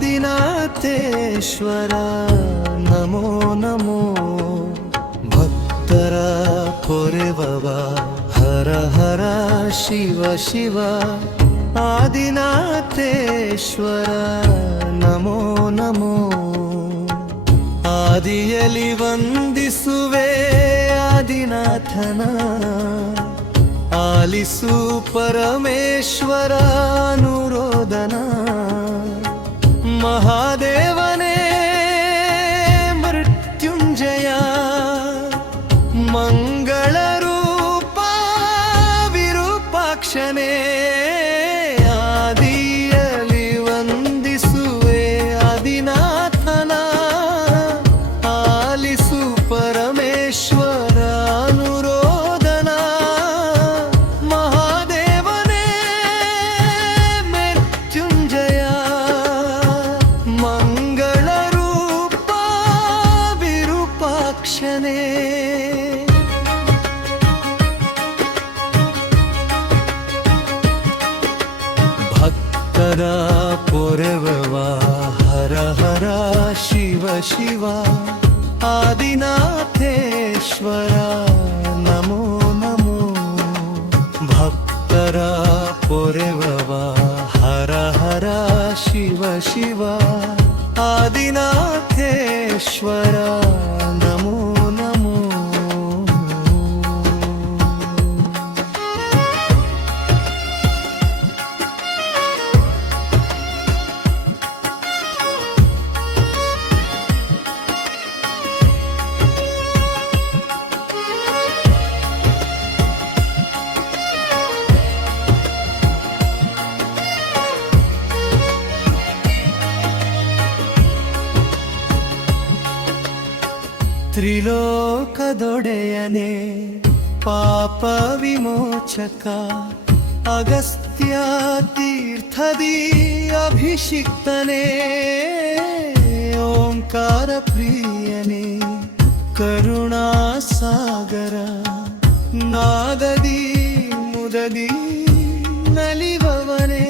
ಆದಿನಾಥೇಶ್ವರ ನಮೋ ನಮೋ ಭಕ್ತರ ಪೊರೆವವ ಹರ ಹರ ಶಿವ ಶಿವ ಆದಿನಾಥೇಶ್ವರ ನಮೋ ನಮೋ ಆದಿಯಲಿ ವಂದಿಸುವೆ ಆದಿನಾಥನ ಆಲಿಸು ಪರಮೇಶ್ವರ ಅನುರೋದನ ಮಹಾದೇವನೇ ಮೃತ್ಯುಂಜಯ ಮಂಗಳ ರೂಪ ವಿರೂಪಾಕ್ಷನೇ ಆದಿಯಲಿ ವಂದಿಸುವೆ ಆದಿನಾಥನ ಆಲಿಸು ಪರಮೇಶ್ವರ ಅನುರೋದನ ಮಹಾದೇವನೇ ಮೃತ್ಯುಂಜಯ ಮಂಗಳ ರೂಪ ವಿರೂಪಾಕ್ಷನೇ ಭಕ್ತರ ಪೊರೆವವ ಹರ ಹರ ಶಿವ ಶಿವ ಆದಿನಾಥೇಶ್ವರ ನಮೋ ನಮೋ ಭಕ್ತರ ಪೊರೆವವ ಹರ ಹರ ಶಿವ ಶಿವ ಆದಿನಾಥೇಶ್ವರ ನಮೋ ನಮೋ ತ್ರಿಲೋಕದೊಡೆಯನೇ ಪಾಪ ವಿಮೋಚಕ ಅಗಸ್ತ್ಯ ತೀರ್ಥದಿ ಅಭಿಷಿಕ್ತನೇ ಓಂಕಾರ ಪ್ರಿಯನೇ ಕರುಣಾಸಾಗರ ನಾದದಿ ಮುದದಿ ನಲಿವವನೇ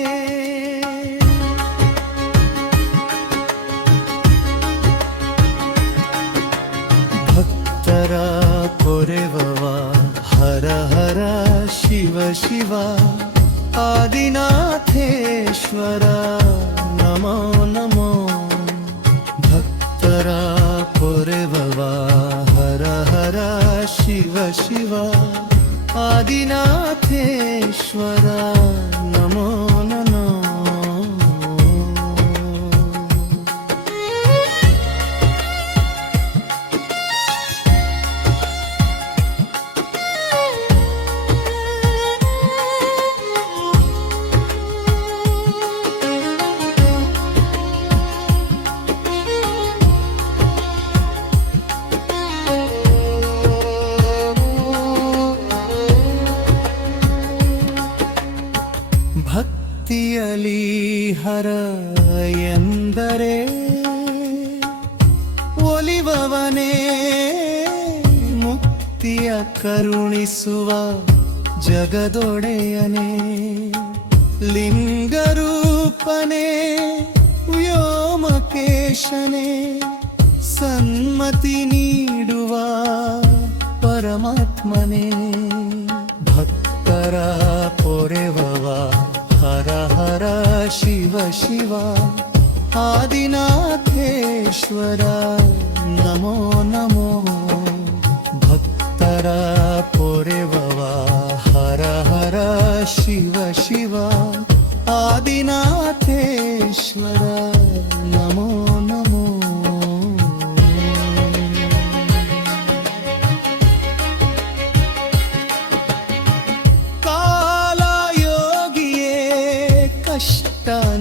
ಭಕ್ತರ ಪೊರೆವವ ಹರ ಹರ ಶಿವ ಶಿವ ಆದಿನಾಥೇಶ್ವರ ನಮೋ ನಮೋ ಭಕ್ತರ ಪೊರೆವವ ಹರ ಹರ ಶಿವ ಶಿವ ಆದಿನಾಥೇಶ್ವರ ನಮೋ ನಮೋ ಭಕ್ತಿಯಲಿ ಹರ ಎಂದರೆ ಒಲಿವವನೇ ಮುಕ್ತಿಯ ಕರುಣಿಸುವ ಜಗದೊಡೆಯನೇ ಲಿಂಗರೂಪನೇ ವ್ಯೋಮಕೇಶನೇ ಸನ್ಮತಿ ನೀಡುವ ಪರಮಾತ್ಮನೇ ಭಕ್ತರ ಪೊರೆವವ ಹರ ಹರ ಶಿವ ಶಿವ ಆದಿನಾಥೇಶ್ವರ ನಮೋ ನಮೋ ಭಕ್ತರ ಪೊರೆವವ ಹರ ಹರ ಶಿವ ಶಿವ ಆದಿನಾಥೇಶ್ವರ ನಮೋ ನಮೋ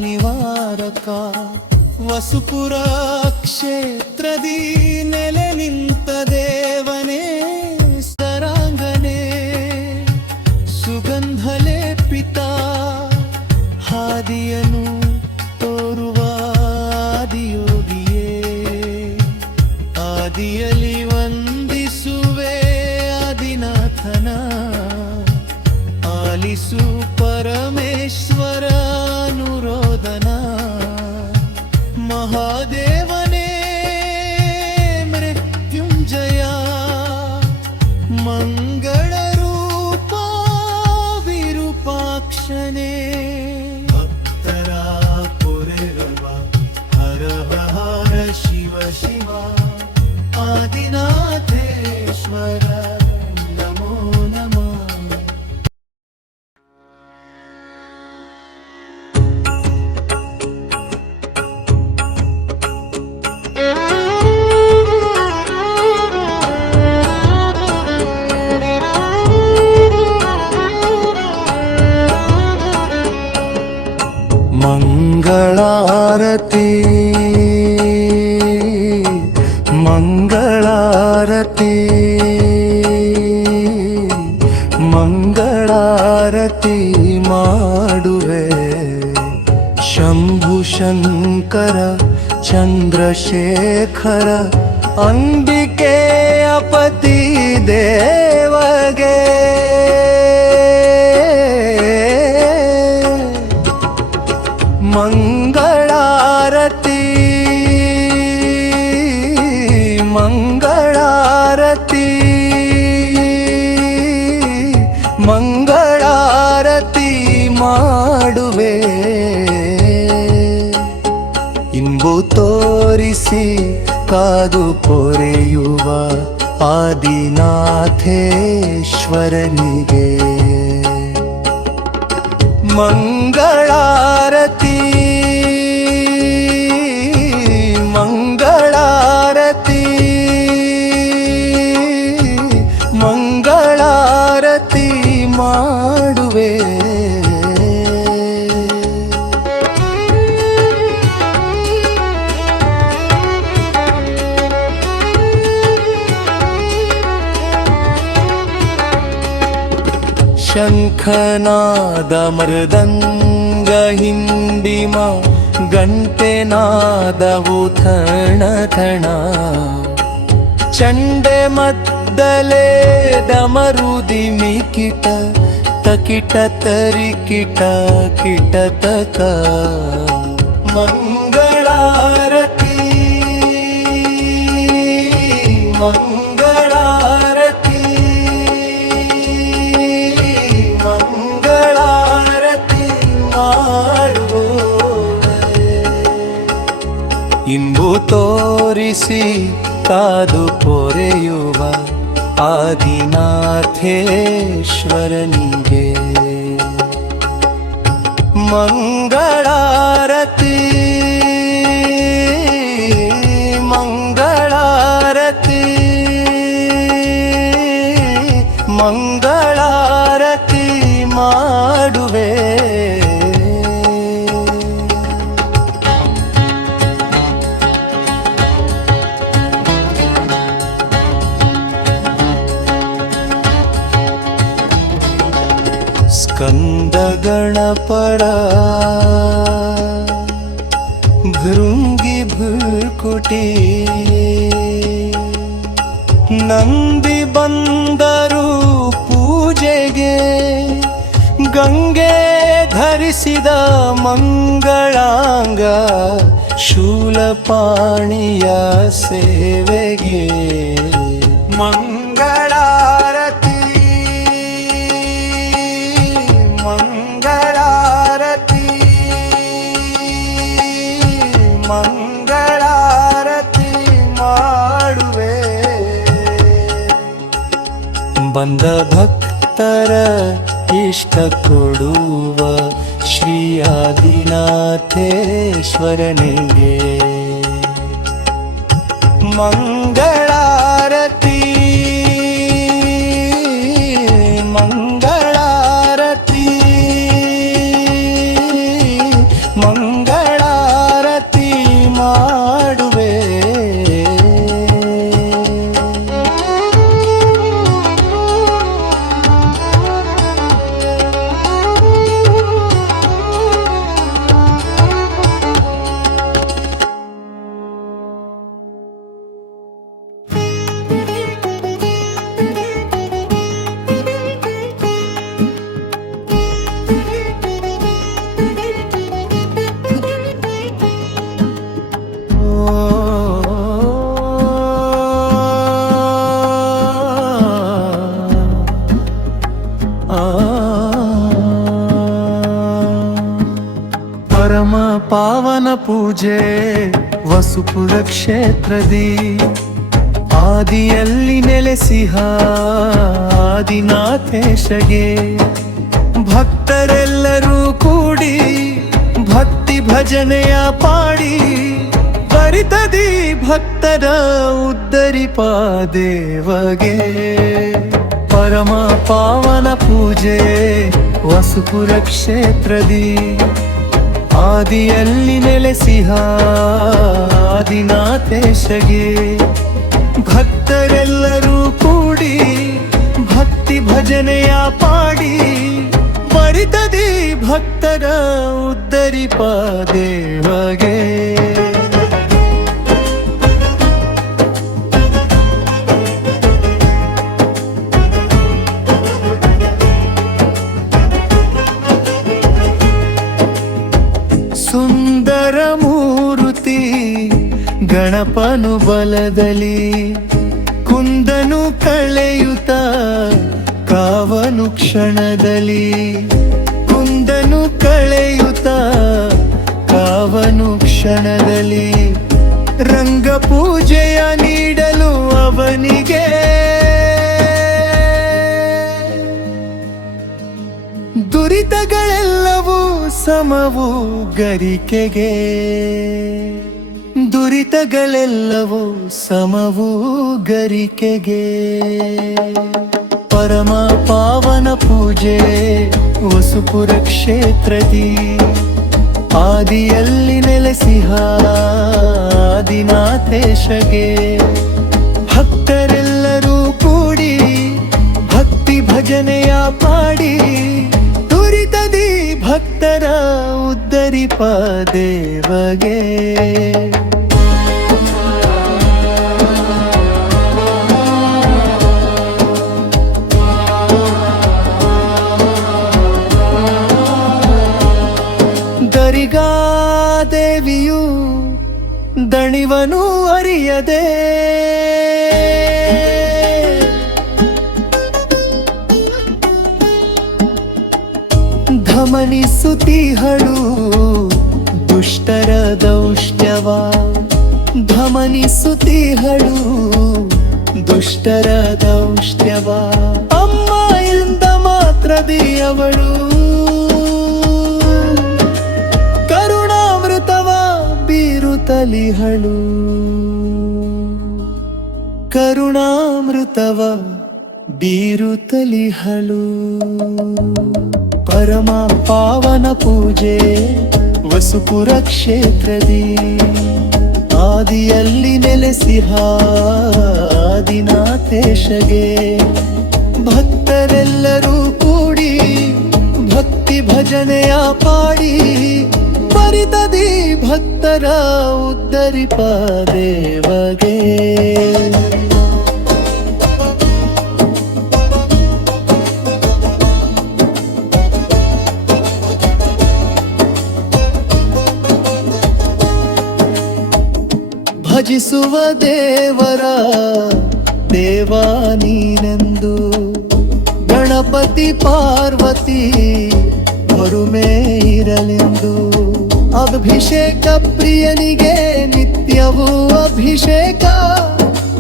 ನಿವಾರಕ ವಸುಪುರ ಕ್ಷೇತ್ರದಿ ನೆಲೆ ನಿಂತ ದೇವನೇ ಸರಾಂಗನೇ ಸುಗಂಧಲೆ ಪಿತಾ ಹಾದಿಯನು ತೋರುವ ಆದಿಯೋಗಿಯೇ ಆದಿಯಲಿ ವಂದಿಸುವೆ ಆದಿನಾಥನ ಆಲಿಸು ಪರಮೇಶ್ವರ ಅನುರೋದನ ಮಂಗಳಾರತಿ ಮಂಗಳಾರತಿ ಮಾಡುವೆ ಶಂಭು ಶಂಕರ ಚಂದ್ರಶೇಖರ ಅಂಬಿಕೆಯ ಪತಿ ದೇವಗೆ ಮಂಗಳಾರತಿ ಮಂಗಳಾರತಿ ಮಂಗಳಾರತಿ ಮಾಡುವೆ ಇಂಬು ತೋರಿಸಿ ಕಾದು ಪೊರೆಯುವ ಆದಿನಾಥೇಶ್ವರನಿಗೆ ಮಂಗಳಾರತಿ ಮಂಗಳಾರತಿ ಮಂಗಳಾರತಿ ಮಾಡುವೆ ಶಂಖನಾದ ಮೃದಂಗ ಹಿಂಡಿಮ ಗಂಟೆನಾದವು ಥಣ ಥಣ ಚಂಡೆ ಮದ್ದಲೆ ಡಮರುದಿ ಮಿಕಿಟ ತಕಿಟ ತರಿಕಿಟ ಕಿಟ ತಕ ಮಂಗಳಾರತಿ ಮಂಗಳಾರತಿ ಮಂಗಳಾರತಿ ಮಾಡುವೆ ಇಂಬು ತೋರಿಸಿ ಕಾದು ಪೊರೆಯುವ ಆದಿನಾಥೇಶ್ವರನಿಗೆ ಮಂಗಳಾರತಿ ಮಂಗಳಾರತಿ ಮಂಗಳಾರತಿ ಮಾಡುವೆ ಸ್ಕಂದ ಗಣಪರ ಭೃಂಗಿ ಭೃಕುಟಿ ನಂದಿ ಬಂದರು ಪೂಜೆಗೆ ಗಂಗೆ ಧರಿಸಿದ ಮಂಗಳಾಂಗ ಶೂಲಪಾಣಿಯ ಸೇವೆಗೆ ಮಂಗಳಾರತಿ ಮಂಗಳಾರತಿ ಮಂಗಳಾರತಿ ಮಾಡುವೆ ಬಂದ ಭಕ್ತರ ಇಷ್ಟ ಕೊಡುವ ಶ್ರೀ ಆದಿನಾಥೇಶ್ವರನಿಗೆ ಮಂಗಳಾರತಿ ಮಂಗಳಾರತಿ ಮಂಗಳಾರತಿ ಮಾಡುವೆ ಪರಮ ಪಾವನ ಪೂಜೆ ವಸುಪುರ ಕ್ಷೇತ್ರದಿ ಆದಿಯಲ್ಲಿ ನೆಲೆಸಿಹ ಆದಿನಾಥೇಶಗೆ ಭಕ್ತರೆಲ್ಲರೂ ಕೂಡಿ ಭಕ್ತಿ ಭಜನೆಯ ಪಾಡಿ ಬರಿತದಿ ಭಕ್ತರ ಉದ್ಧರಿಪ ದೇವಗೆ ಪರಮ ಪಾವನ ಪೂಜೆ ವಸುಪುರ ಕ್ಷೇತ್ರದಿ ಆದಿಯಲ್ಲಿ ನೆಲೆಸಿಹ ಆದಿನಾಥೇಶಗೆ ಭಕ್ತರೆಲ್ಲರೂ ಕೂಡಿ ಭಕ್ತಿ ಭಜನೆಯ ಪಾಡಿ ಬರಿತದಿ ಭಕ್ತರ ಉದ್ಧರಿಪ ದೇವಗೆ. ಸುಂದರ ಮೂರುತಿ ಗಣಪನು ಬಲದಲ್ಲಿ ಕುಂದನು ಕಳೆಯುತ್ತ ಕಾವನು ಕ್ಷಣದಲ್ಲಿ ಕುಂದನು ಕಳೆಯುತ್ತ ಕಾವನು ಕ್ಷಣದಲ್ಲಿ ರಂಗ ಪೂಜೆಯ ನೀಡಲು ಅವನಿಗೆ ದುರಿತಗಳೆಲ್ಲವೂ ಸಮವು ಗರಿಕೆಗೆ ದುರಿತಗಳೆಲ್ಲವೂ ಸಮವು ಗರಿಕೆಗೆ. ಪರಮ ಪಾವನ ಪೂಜೆ ವಸುಪುರ ಕ್ಷೇತ್ರದಿ ಆದಿಯಲ್ಲಿ ನೆಲೆಸಿಹ ಆದಿನಾಥೇಶಗೆ ಭಕ್ತರೆಲ್ಲರೂ ಕೂಡಿ ಭಕ್ತಿ ಭಜನೆಯ ಪಾಡಿ ದುರಿತದಿ ಭಕ್ತರ ಉದ್ಧರಿಪ ದೇವಗೆ. ದೇವಿಯು ದಣಿವನು ಅರಿಯದೆ ಧಮನಿಸುತ್ತಿಹಳು ದುಷ್ಟರ ದೌಷ್ಟ್ಯವ ಧಮನಿಸುತ್ತಿಹಳು ದುಷ್ಟರ ದೌಷ್ಟ್ಯವ. ಅಮ್ಮ ಇಂದ ಮಾತ್ರದಿ ಅವಳು ಬೀರುತ್ತಲಿಹಳು ಕರುಣಾಮೃತವ ಬೀರುತ್ತಲಿಹಳು. ಪರಮ ಪಾವನ ಪೂಜೆ ವಸುಪುರ ಕ್ಷೇತ್ರದಿ ಆದಿಯಲ್ಲಿ ನೆಲೆಸಿಹ ಆದಿನಾಥೇಶಗೆ ಭಕ್ತರೆಲ್ಲರೂ ಕೂಡಿ ಭಕ್ತಿ ಭಜನೆಯ ಪಾಡಿ ಬರಿತದಿ ಭಕ್ತರ ಉದ್ಧರಿಪ ದೇವಗೆ. ಭಜಿಸುವ ದೇವರ ದೇವಾ ನೀನೆಂದು ಗಣಪತಿ ಪಾರ್ವತಿ ಹೊರುಮೆ ಇರಲೆಂದು ಅಭಿಷೇಕ ಪ್ರಿಯನಿಗೆ ನಿತ್ಯವೂ ಅಭಿಷೇಕ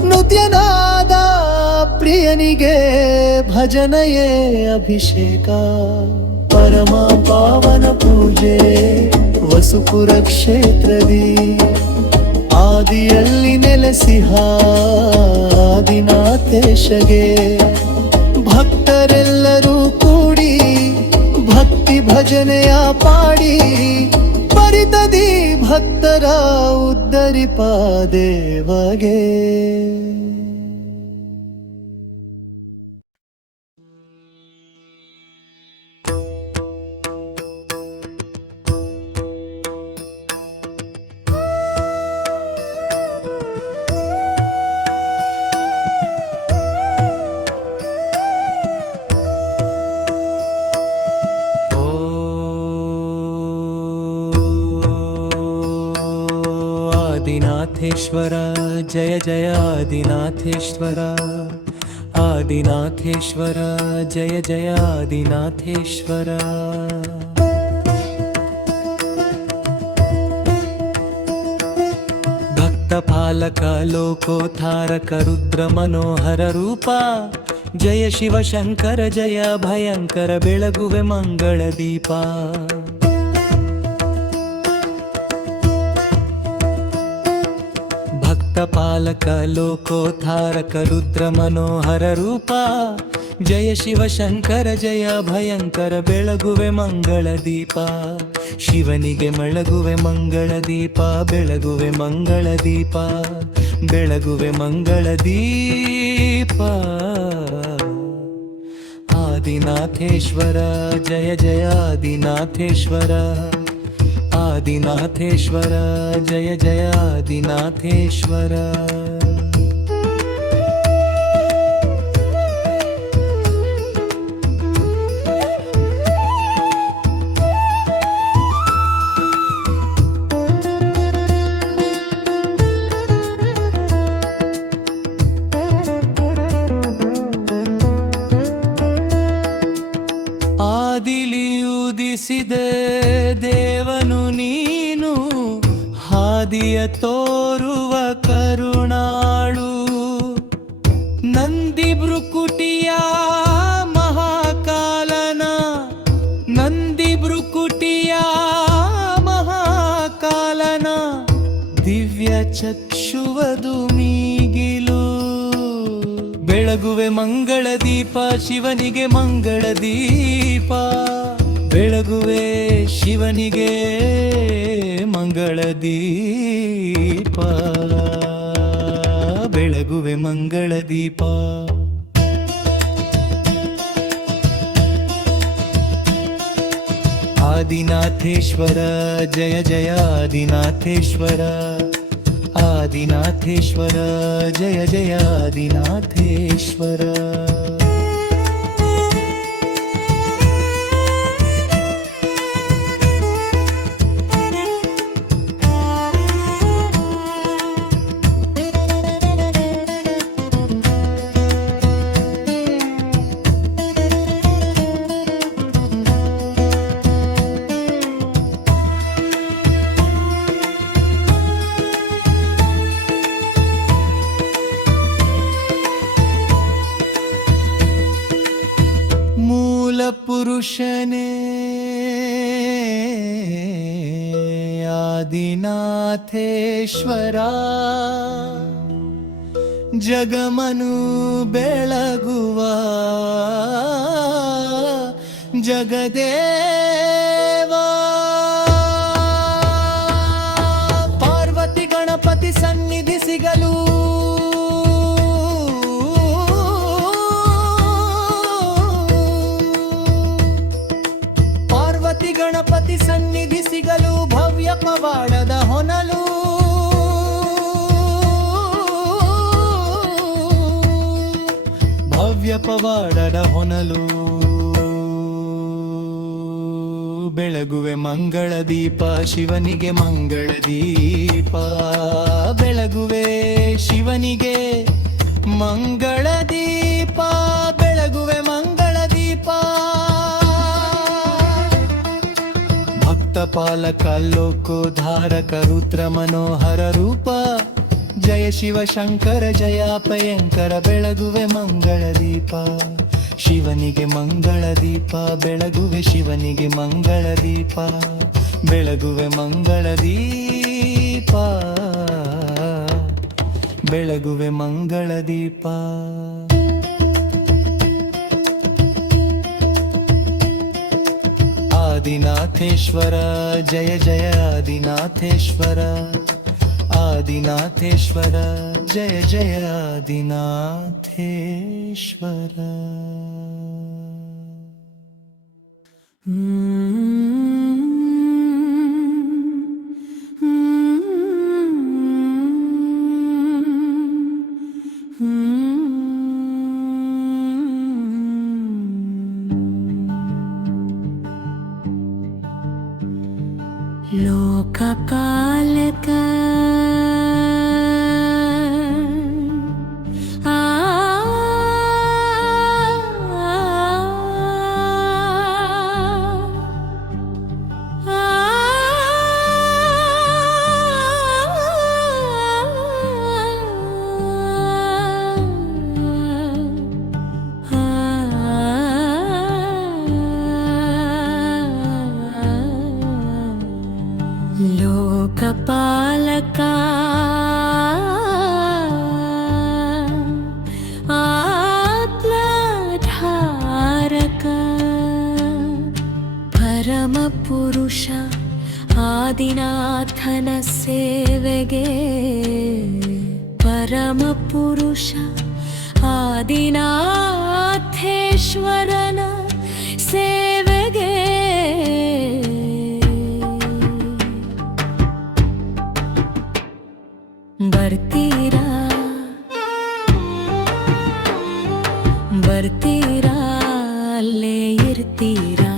ನೃತ್ಯನಾದ ಪ್ರಿಯನಿಗೆ ಭಜನೆಯೇ ಅಭಿಷೇಕ. ಪರಮ ಪಾವನ ಪೂಜೆ ವಸುಪುರ ಕ್ಷೇತ್ರದಿ ಆದಿಯಲ್ಲಿ ನೆಲೆಸಿಹ ಆದಿನಾಥೇಶಗೆ ಭಕ್ತರೆಲ್ಲರೂ ಕೂಡಿ ಭಕ್ತಿ ಭಜನೆಯ ಪಾಡಿ ಬರಿತದಿ ಭಕ್ತರ ಉದ್ಧರಿಪ ದೇವಗೆ. आदिनाथेश्वर जय जय आदिनाथेश्वर आदिनाथेश्वर जय जय आदिनाथेश्वर. भक्तपालक लोकोद्धारक रुद्र मनोहर रूपा जय शिव शंकर जय भयंकर बेಳಗುವೆ ಮಂಗಳ ದೀಪ. भक्तपालक लोकोद्धारक रुद्र मनोहर रूपा ಜಯ ಶಿವಶಂಕರ ಜಯ ಭಯಂಕರ ಬೆಳಗುವೆ ಮಂಗಳ ದೀಪ ಶಿವನಿಗೆ ಬೆಳಗುವೆ ಮಂಗಳ ದೀಪ ಬೆಳಗುವೆ ಮಂಗಳ ದೀಪ ಬೆಳಗುವೆ ಮಂಗಳ ದೀಪ ಆದಿನಾಥೇಶ್ವರ ಜಯ ಜಯ ಆದಿನಾಥೇಶ್ವರ ಆದಿನಾಥೇಶ್ವರ ಜಯ ಜಯ ಆದಿನಾಥೇಶ್ವರ ಆದಿಲಿಯುದಿಸಿದೆ ದೇವನು ನೀನು ಹಾದಿಯ ತೋರುವ ಕರುಣಾಳು ನಂದಿ ಭೃಕುಟಿಯ ಮಹಾಕಾಲನ ನಂದಿ ಭೃಕುಟಿಯ ಮಹಾಕಾಲನ ದಿವ್ಯ ಚಕ್ಷುವದು ಮೀಗಿಲು ಬೆಳಗುವೆ ಮಂಗಳ ದೀಪ ಶಿವನಿಗೆ ಮಂಗಳ ದೀಪ ಬೆಳಗುವೆ ಶಿವನಿಗೆ ಮಂಗಳ ದೀಪ ಬೆಳಗುವೆ ಮಂಗಳ ದೀಪ ಆದಿನಾಥೇಶ್ವರ ಜಯ ಜಯ ಆದಿನಾಥೇಶ್ವರ ಆದಿನಾಥೇಶ್ವರ ಜಯ ಜಯ ಆದಿನಾಥೇಶ್ವರ ಪುರುಷನೇ ಆದಿನಾಥೇಶ್ವರ ಜಗಮನು ಬೆಳಗುವ ಜಗದೇವ ಪಾರ್ವತಿ ಗಣಪತಿ ಸನ್ನಿಧಿ ಸಿಗಲು ಗಣಪತಿ ಸನ್ನಿಧಿ ಸಿಗಲು ಭವ್ಯ ಪವಾಡದ ಹೊನಲು ಭವ್ಯ ಪವಾಡದ ಹೊನಲು ಬೆಳಗುವೆ ಮಂಗಳ ದೀಪ ಶಿವನಿಗೆ ಮಂಗಳ ದೀಪ ಬೆಳಗುವೆ ಶಿವನಿಗೆ ಮಂಗಳ ದೀಪ ಬೆಳಗುವೆ ಮಂಗಳ ದೀಪ ಪಾಲಕ ಲೋಕೋದ್ಧಾರಕ ರುದ್ರ ಮನೋಹರ ರೂಪ ಜಯ ಶಿವ ಶಂಕರ ಜಯ ಭಯಂಕರ ಬೆಳಗುವೆ ಮಂಗಳ ದೀಪ ಶಿವನಿಗೆ ಮಂಗಳ ದೀಪ ಬೆಳಗುವೆ ಶಿವನಿಗೆ ಮಂಗಳ ದೀಪ ಬೆಳಗುವೆ ಮಂಗಳ ದೀಪ ಬೆಳಗುವೆ ಮಂಗಳ ದೀಪ ಆದಿನಾಥೇಶ್ವರ ಜಯ ಜಯ ಆದಿನಾಥೇಶ್ವರ ಆದಿನಾಥೇಶ್ವರ ಜಯ ಜಯ ಆದಿನಾಥೇಶ್ವರ ಲೋಕಪಾಲಕ ಸೇವೆಗೆ ಪರಮ ಪುರುಷ ಆದಿನಾಥೇಶ್ವರನ ಸೇವೆಗೆ ಬರ್ತೀರಾ ಬರ್ತೀರಾ ಅಲ್ಲೇ ಇರ್ತೀರಾ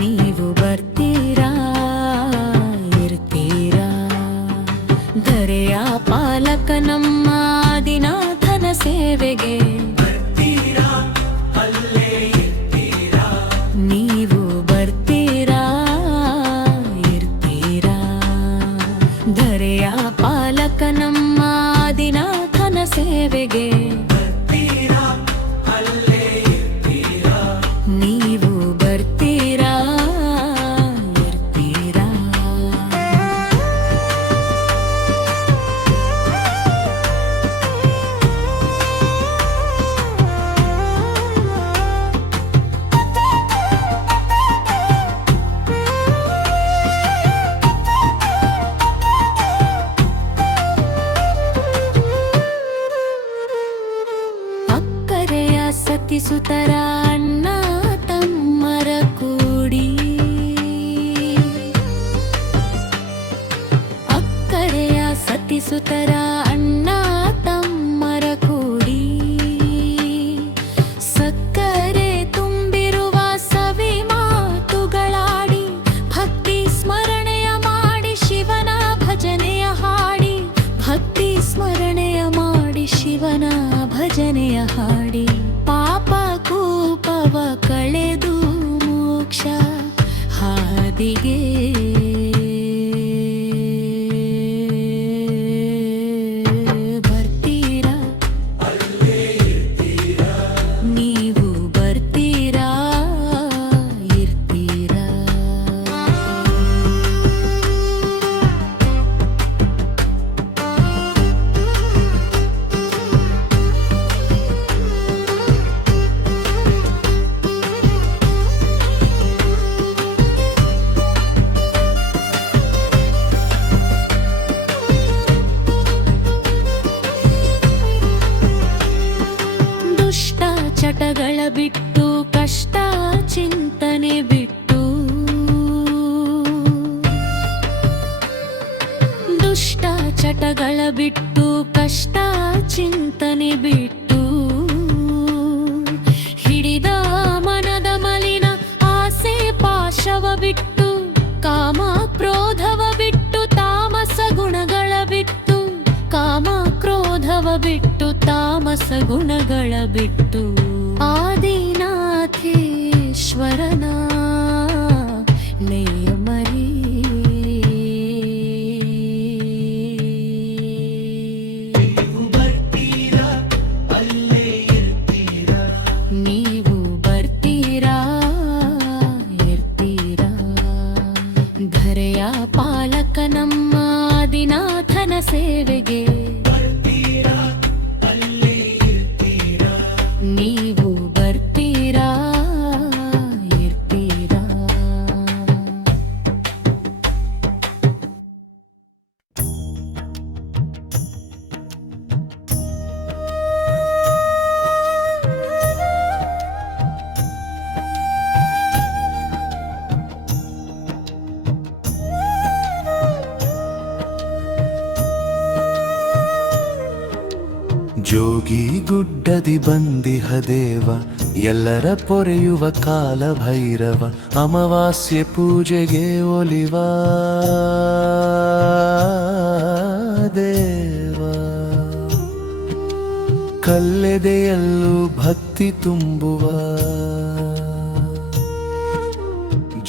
ನೀವು ಬರ್ತೀರಾ ಇರ್ತೀರಾ ಧರೆಯ ಪಾಲಕ ನಮ್ಮ ಆದಿನಾಥನ ಸೇವೆಗೆ ಬರ್ತೀರಾ ಅಲ್ಲೇ ಇರ್ತೀರಾ ನೀವು ಬರ್ತೀರಾ ಇರ್ತೀರಾ ಧರೆಯ ಪಾಲಕ ನಮ್ಮ ಆದಿನಾಥನ ಸೇವೆಗೆ ಬರ್ತೀರಾ ಅಲ್ಲೇ ಇರ್ತೀರಾ ನೀವು ಬರ್ತೀರಾ ಇರ್ತೀರಾ ಅಕ್ಕರೆಯ ಸತಿಸುತರ ಅಣ್ಣ ತಮ್ಮರ ಕೂಡಿ ಅಕ್ಕರೆಯ ಸತಿಸುತರ ಅಣ್ಣ ತಮ್ಮರ ಕೂಡಿ ಸಕ್ಕರೆ ತುಂಬಿರುವ ಸವಿ ಮಾತುಗಳಾಡಿ ಭಕ್ತಿ ಸ್ಮರಣೆಯ ಮಾಡಿ ಶಿವನ ಭಜನೆಯ ಹಾಡಿ ಭಕ್ತಿ ಸ್ಮರಣೆಯ ಮಾಡಿ ಶಿವನ ಭಜನೆಯ ಹಾಡಿ ಪಾಪ ಕೂಪವ ಕಳೆದು ಮೋಕ್ಷ ಹಾದಿಗೆ ಬರ್ತೀರಾ ನೀವು ಬರ್ತೀರಾ ಇರ್ತೀರಾ ದುಷ್ಟ ಚಟಗಳ ಬಿಟ್ಟು ಕಷ್ಟ ಚಿಂತನೆ ಬಿಟ್ಟು ದುಷ್ಟ ಚಟಗಳ ಬಿಟ್ಟು ಕಷ್ಟ ಚಿಂತನೆ ಬಿಟ್ಟು ಹಿಡಿದ ಮನದ ಮಲಿನ ಆಸೆ ಪಾಶವ ಬಿಟ್ಟು ಕಾಮ ಕ್ರೋಧವ ಬಿಟ್ಟು ತಾಮಸ ಗುಣಗಳ ಬಿಟ್ಟು ಕಾಮ ಕ್ರೋಧವ ಬಿಟ್ಟು ತಾಮಸ ಗುಣಗಳ ಬಿಟ್ಟು ಆದಿನಾಥೇಶ್ವರನ ನೆಯ ಮರಿ ನೀವು ಬರ್ತೀರಾ ಇರ್ತೀರಾ ಧರೆಯ ಪಾಲಕ ನಮ್ಮ ಆದಿನಾಥನ ಸೇವೆಗೆ ನೀವು ಬರ್ತೀರಾ ಇರ್ತೀರಾ ಜೋಗಿ ಗುಡ್ಡದಿ ಬಂದಿಹ ದೇವ ಎಲ್ಲರ ಪೊರೆಯುವ ಕಾಲ ಭೈರವ ಅಮಾವಾಸ್ಯೆ ಪೂಜೆಗೆ ಒಲಿವ ದೇವ ಕಲ್ಲೆದೆಯಲ್ಲೂ ಭಕ್ತಿ ತುಂಬುವ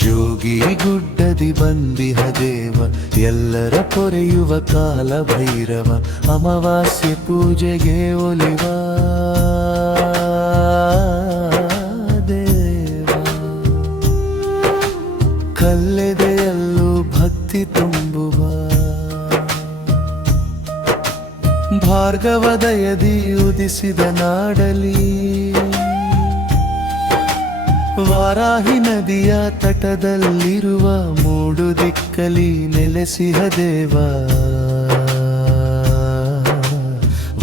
ಜೋಗಿ ಗುಡ್ಡದಿ ಬಂದಿಹ ದೇವ ಎಲ್ಲರ ಪೊರೆಯುವ ಕಾಲ ಭೈರವ ಅಮಾವಾಸ್ಯೆ ಪೂಜೆಗೆ ಒಲಿವ ದೇವ ಕಲ್ಲೆದೆಯಲ್ಲೂ ಭಕ್ತಿ ತುಂಬುವ ಭಾರ್ಗವದಯದಿ ಉದಿಸಿದ ನಾಡಲಿ ವಾರಾಹಿ ನದಿಯ ತಟದಲ್ಲಿರುವ ಮೂಡು ದಿಕ್ಕಲಿ ನೆಲೆಸಿಹ ದೇವ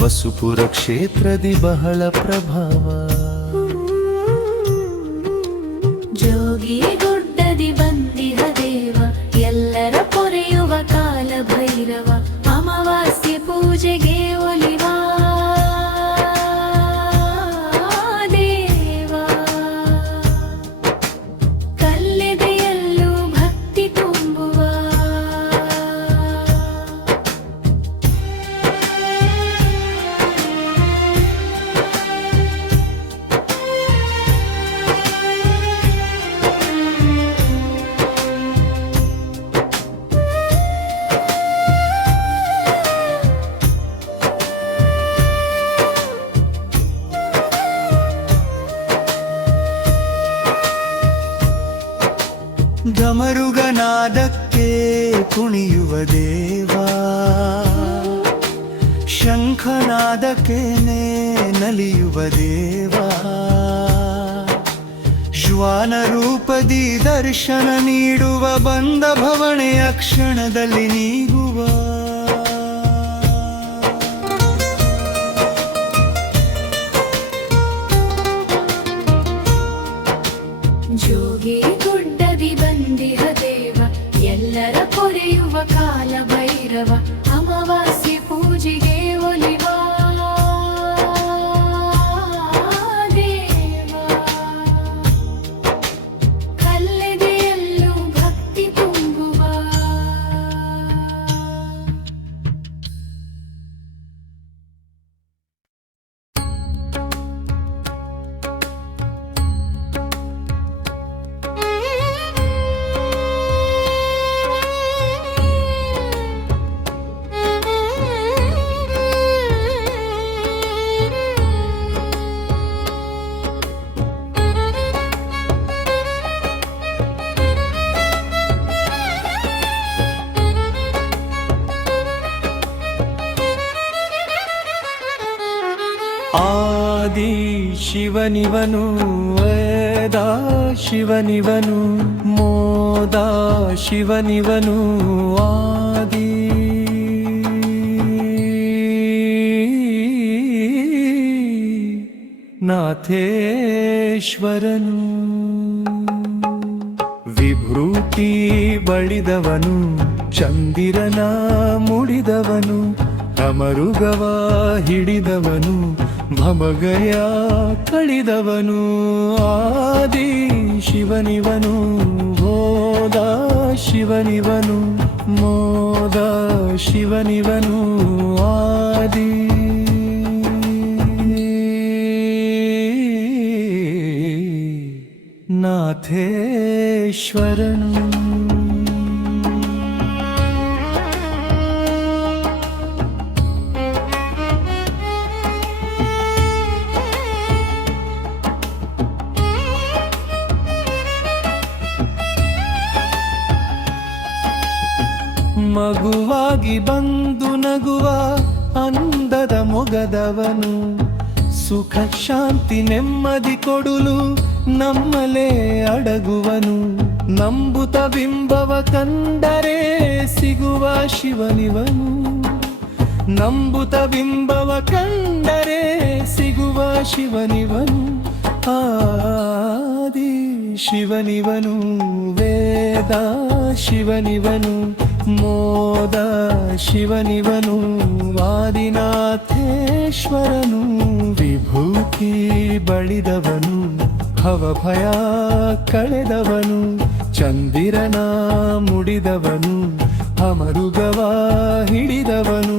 ವಸುಪುರ ಕ್ಷೇತ್ರದಿ ಬಹಳ ಪ್ರಭಾವ ಜೋಗಿ ಗುಡ್ಡದಿ ಬಂದಿಹ ದೇವ ಎಲ್ಲರ ಪೊರೆಯುವ ಕಾಲ ಭೈರವ ಅಮಾವಾಸ್ಯೆ ಪೂಜೆಗೆ ಒಲಿವ ದೇವ ಕಲ್ಲೆದೆಯಲ್ಲೂ ಭಕ್ತಿ ತುಂಬುವ ಢಮರುಗನಾದಕ್ಕೆ ಕುಣಿಯುವ ದೇವ ಶಂಖನಾದಕ್ಕೇನೆ ನಲಿಯುವ ದೇವ ಶ್ವಾನ ರೂಪದಿ ದರ್ಶನ ನೀಡುವ ಬಂದ ಭವಣೆಯ ಕ್ಷಣದಲ್ಲಿ ನೀಗುವ ಜೋಗಿ ಗುಡ್ಡದಿ ಬಂದಿಹ ದೇವ ಎಲ್ಲರ ಪೊರೆಯುವ ಕಾಲ ಭೈರವ ಅಮಾವಾಸ್ಯೆ ಪೂಜೆಗೆ ಒಲಿವ ದೇವ ಕಲ್ಲೆದೆಯಲ್ಲೂ ಭಕ್ತಿ ತುಂಬುವ ಆದಿ ಶಿವನಿವನು ವೇದ ಶಿವನಿವನು ಮೋದ ಶಿವನಿವನು ಆದಿ ನಾಥೇಶ್ವರನು ವಿಭೂತಿ ಬಳಿದವನು ಚಂದಿರನ ಮುಡಿದವನು ಅಮರುಗವ ಹಿಡಿದವನು ಭಮಗಯ ಕಳಿದವನು ಆದಿ ಶಿವನಿವನು ಬೋಧ ಶಿವನಿವನು ಮೋದ ಶಿವನಿವನು ಆದಿ ನಾಥೇಶ್ವರನು ಮಗುವಾಗಿ ಬಂದು ನಗುವ ಅಂದದ ಮೊಗದವನು ಸುಖ ಶಾಂತಿ ನೆಮ್ಮದಿ ಕೊಡಲು ನಮ್ಮಲೇ ಅಡಗುವನು ನಂಬುತ ಬಿಂಬವ ಕಂಡರೆ ಸಿಗುವ ಶಿವನಿವನು ನಂಬುತ ಬಿಂಬವ ಕಂಡರೆ ಸಿಗುವ ಶಿವನಿವನು ಆದಿ ಶಿವನಿವನು ವೇದ ಶಿವನಿವನು ಮೋದ ಶಿವನಿವನು ಆದಿನಾಥೇಶ್ವರನು ವಿಭೂತಿ ಬಳಿದವನು ಭವಭಯ ಕಳೆದವನು ಚಂದಿರನ ಮುಡಿದವನು ಅಮರುಗವ ಹಿಡಿದವನು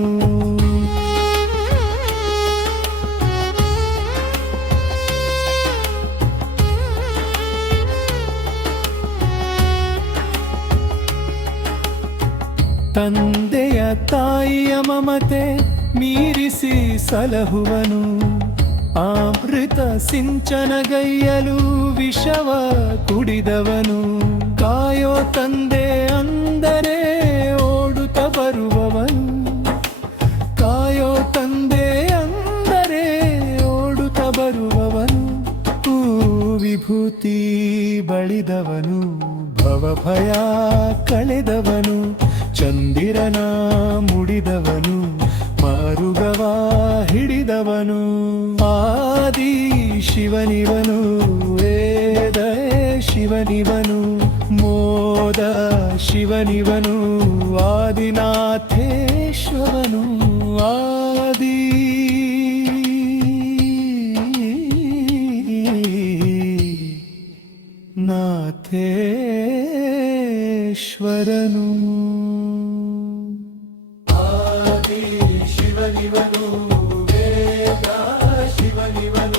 ತಂದೆಯ ತಾಯಿಯ ಮಮತೆ ಮೀರಿಸಿ ಸಲಹುವನು ಅಮೃತ ಸಿಂಚನಗೈಯಲು ವಿಷವ ಕುಡಿದವನು ಕಾಯೋ ತಂದೆ ಅಂದರೆ ಓಡುತ್ತ ಬರುವವನು ಕಾಯೋ ತಂದೆ ಅಂದರೆ ಓಡುತ್ತ ಬರುವವನು ವಿಭೂತಿ ಮಾಡಿದವನು ಮಾರುಗವ ಹಿಡಿದವನು ಆದಿ ಶಿವನಿವನು ವೇದ ಶಿವನಿವನು ಮೋದ ಶಿವನಿವನು ಆದಿನಾಥೇಶ್ವರನು ಆದಿ ನಾಥೇಶ್ವರನು ಆದಿ ಶಿವನಿವನು ವೇದ ಶಿವನಿವನು